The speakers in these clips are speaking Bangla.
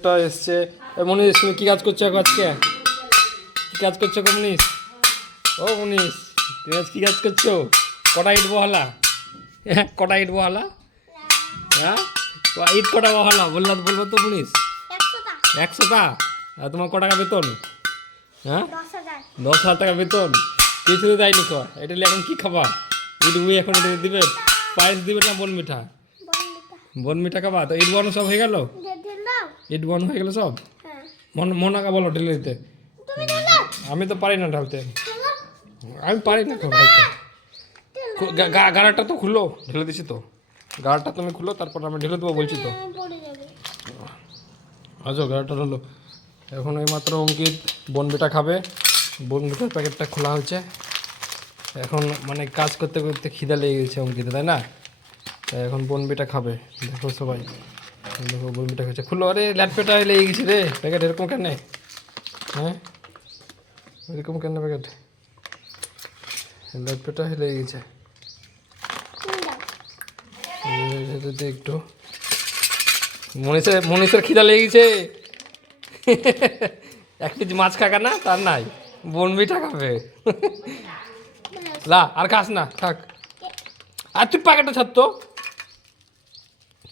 একটা এসছে। মনীষ তুমি কী কাজ করছো আজকে? কী কাজ করছো গো মনীষ? ও মনীষ, তুমি আজ কী কাজ করছো? কটা ইট বহালা? হ্যাঁ, কটা ইট বহালা? হ্যাঁ, ইট কটা বহালা বলবো তো মনীষ? 100টা। আর তোমার ক টাকা বেতন? হ্যাঁ, 10,000 টাকা বেতন। কিছু তো দেয়নি তো। এটা এখন কী খাবা? ইট বুই এখন এটা দিবে? পায়েস দিবে না বন মিঠা? বন মিঠা খাবা? তো ইট বানো সব হয়ে গেল? ইট বানো হয়ে গেল সব? মনাকা বলো ঢেলে দিতে। আমি তো পারি না ঢালতে, আমি পারি না ঢালতে। গাড়াটা তো খুলো, ঢেলে দিছি তো। গাড়াটা তুমি খুলো, তারপর আমি ঢেলে দেবো বলছি তো। আচ্ছা, গাড়াটা হলো। এখন এইমাত্র অঙ্কিত বনবিটা খাবে। বনবিটার প্যাকেটটা খোলা হয়েছে। এখন মানে কাজ করতে করতে খিদা লেগে গেছে অঙ্কিতে, তাই না? তাই এখন বনবিটা খাবে। দেখো সবাই, দেখো বনবিটা খাচ্ছে। খুলো। আরে ল্যাটপেটা লেগে গেছে রে প্যাকেট। এরকম কেন? হ্যাঁ, এরকম কেন প্যাকেট? ল্যাটপেটা লেগে গেছে একটু। মনীষের খিদা লেগে গেছে। 1 কেজি মাছ খাকা না, তার নাই বনবিটা খাবে। লা, আর খাস না, থাক। আর তুই প্যাকেটটা ছাড়তো।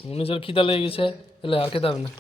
মনীষের খিদা লেগে গেছে, তাহলে আর খেতে হবে না।